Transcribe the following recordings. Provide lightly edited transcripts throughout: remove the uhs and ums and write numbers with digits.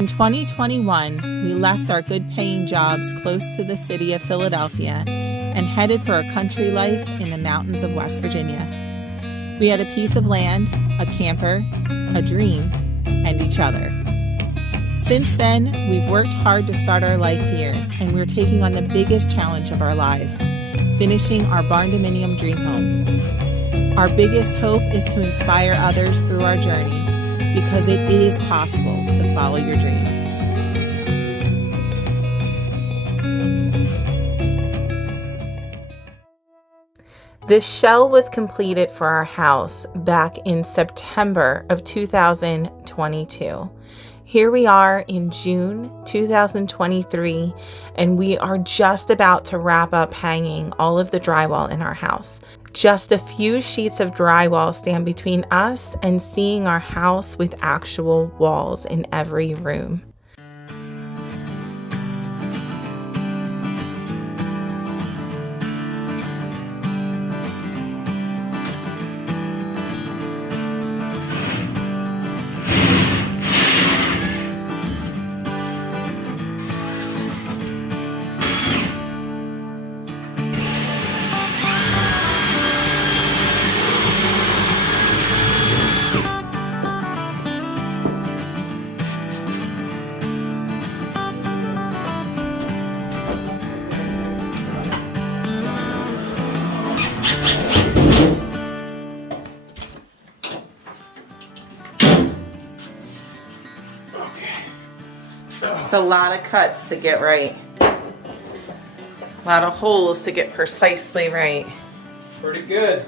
In 2021, we left our good-paying jobs close to the city of Philadelphia and headed for a country life in the mountains of West Virginia. We had a piece of land, a camper, a dream, and each other. Since then, we've worked hard to start our life here, and we're taking on the biggest challenge of our lives, finishing our Barndominium dream home. Our biggest hope is to inspire others through our journey, because it is possible to follow your dreams. The shell was completed for our house back in September of 2022. Here we are in June 2023, and we are just about to wrap up hanging all of the drywall in our house. Just a few sheets of drywall stand between us and seeing our house with actual walls in every room. It's a lot of cuts to get right. A lot of holes to get precisely right. Pretty good.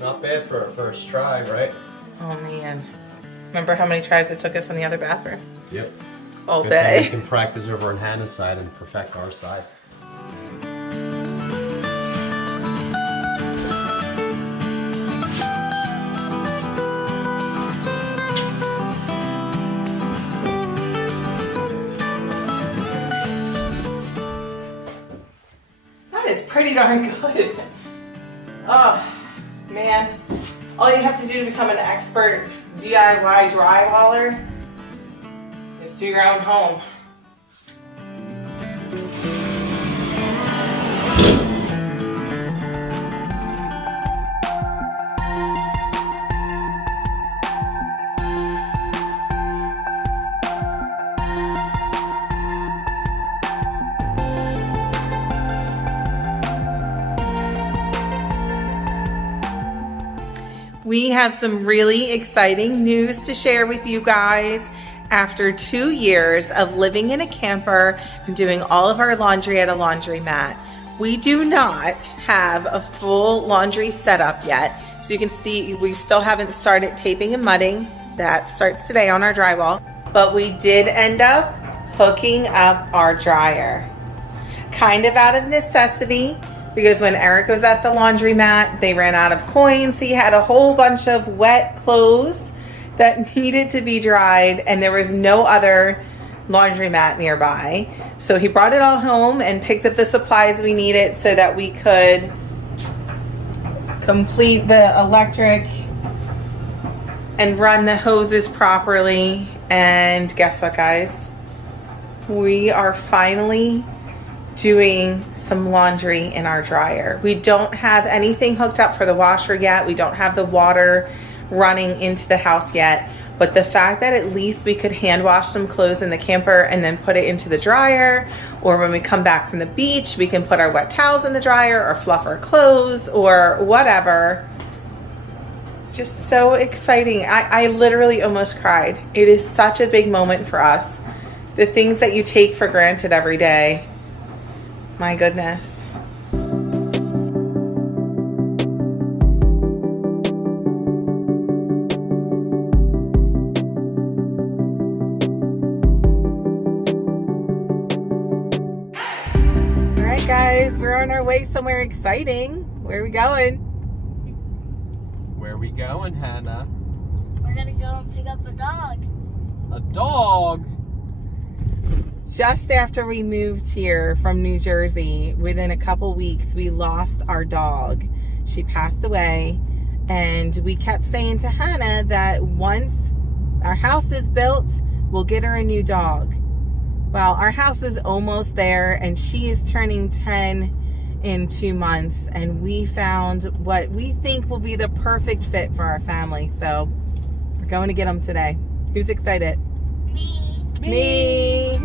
Not bad for a first try, right? Oh man. Remember how many tries it took us in the other bathroom? Yep. All Good day. thing we can practice over on Hannah's side and perfect our side. It's pretty darn good. Oh, man. All you have to do to become an expert DIY drywaller is do your own home. We have some really exciting news to share with you guys. After 2 years of living in a camper and doing all of our laundry at a laundromat, we do not have a full laundry setup yet. So you can see we still haven't started taping and mudding. That starts today on our drywall. But we did end up hooking up our dryer. Kind of out of necessity, because when Eric was at the laundromat, they ran out of coins. He had a whole bunch of wet clothes that needed to be dried, and there was no other laundromat nearby. So he brought it all home and picked up the supplies we needed so that we could complete the electric and run the hoses properly. And guess what, guys? We are finally doing some laundry in our dryer. We don't have anything hooked up for the washer yet. We don't have the water running into the house yet. But the fact that at least we could hand wash some clothes in the camper and then put it into the dryer, or when we come back from the beach, we can put our wet towels in the dryer or fluff our clothes or whatever. Just so exciting. I literally almost cried. It is such a big moment for us. The things that you take for granted every day. My goodness. All right, guys, we're on our way somewhere exciting. Where are we going? Where are we going, Hannah? We're gonna go and pick up a dog. A dog? Just after we moved here from New Jersey, within a couple weeks, we lost our dog. She passed away, and we kept saying to Hannah that once our house is built, we'll get her a new dog. Well, our house is almost there, and she is turning 10 in 2 months, and we found what we think will be the perfect fit for our family. So we're going to get them today. Who's excited? Me. Me.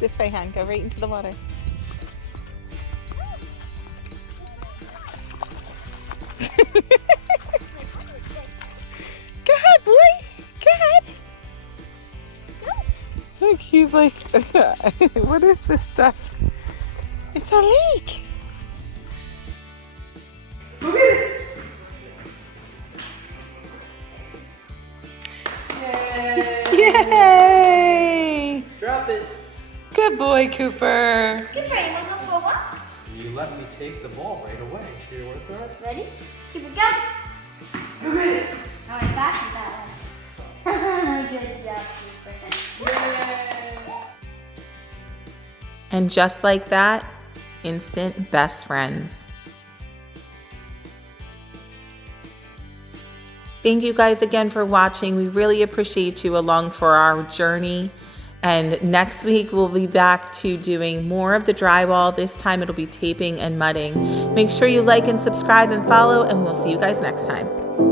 This way, hon. Go right into the water. Go ahead, boy. Go ahead. Look, he's like, what is this stuff? It's a lake. Yay! Drop it. Good boy, Cooper. Cooper, you want to go for a walk? You let me take the ball right away. Here, you want to throw it? Ready? Cooper, go. Okay. Alright, back to that one. Good job, Cooper. And just like that, instant best friends. Thank you guys again for watching. We really appreciate you along for our journey. And next week we'll be back to doing more of the drywall. This time it'll be taping and mudding. Make sure you like and subscribe and follow, and we'll see you guys next time.